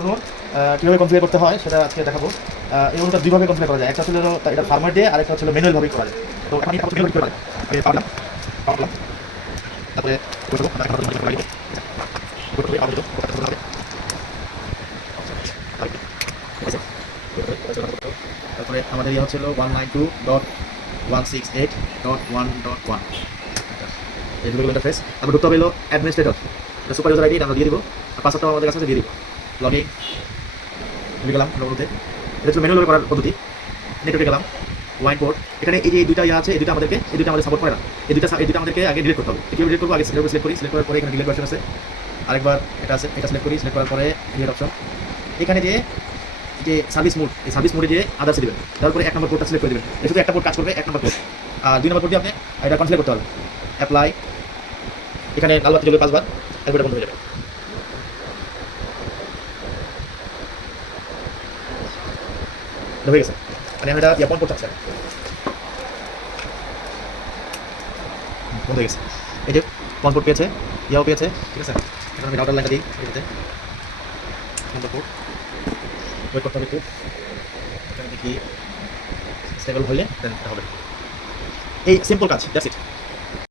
অনুর কীভাবে কনফিগার করতে হয় সেটা আজকে দেখাবো। এই অনুটা দুইভাবে কনফিগার করা যায়, একটা ছিল এটা ফার্মার দিয়ে, আরেকটা ছিল ম্যানুয়ালভাবে করা যায়। তো এখন এটা ম্যানুয়াল করা যায়, পারলাম তারপরে তারপরে আমাদের ইয়ে হচ্ছিল 192.168.1.1 এই দুটো ইন্টারফেস। তারপর ঢুকতে হবে হলো অ্যাডমিনিস্ট্রেটর, সুপার ইউজার আইডি আমরা দিয়ে দিব, আর পাসওয়ার্ডটা আমাদের কাছে দিয়ে দিব। লগইন গেলাম লোগোতে, এটা হচ্ছে ম্যানুয়াল করার পদ্ধতি। নেটওয়ার্কে গেলাম, ওয়াইন পোর্ট, এখানে এই যে দুইটা ইয়ে আছে, এই দুটো আমাদের সাপোর্ট করে না। এই দুটো আমাদেরকে আগে ডিলিট করতে হবে। কীভাবে ডিলিট করবো? আগে সিলেক্ট করি, সিলেক্ট করার পরে এখানে ডিলিট ভার্সন আছে, আরেকবার এটা আছে, এটা সিলেক্ট করি, সিলেক্ট করার পরে ডিলিট অপশন, এখানে যে সার্ভিস মোড, এই সার্ভিস মোডে যে আদার্স দেবেন, তারপরে 1 নম্বর পোর্টটা সিলেক্ট করে দেবেন। শুধু একটা পোর্ট কাজ করবে, 1 নম্বর পোর্ট। আর 2 নম্বর পোর্ট দিয়ে আপনি এটা কনফিগার করতে হবে। অ্যাপ্লাই, এখানে লাল বাতি জ্বলবে 5 বার, একবার বন্ধ হয়ে যাবে। হয়ে গেছে, মানে আমি এটা ইয়াপন পোর্ট চাচ্ছি, বন্ধ হয়ে গেছে। এই যে পন পোর্ট পেয়েছে, ইয়াও পেয়েছে, ঠিক আছে। এখন আমি রাউটার লাইনটা দিই, এটাতে নম্বর পোর্ট ওয়েট করতে হবে একটু, এখানে দেখি স্টেবল হলে দেন এটা হবে। এই সিম্পল কাজ, দ্যাটস ইট।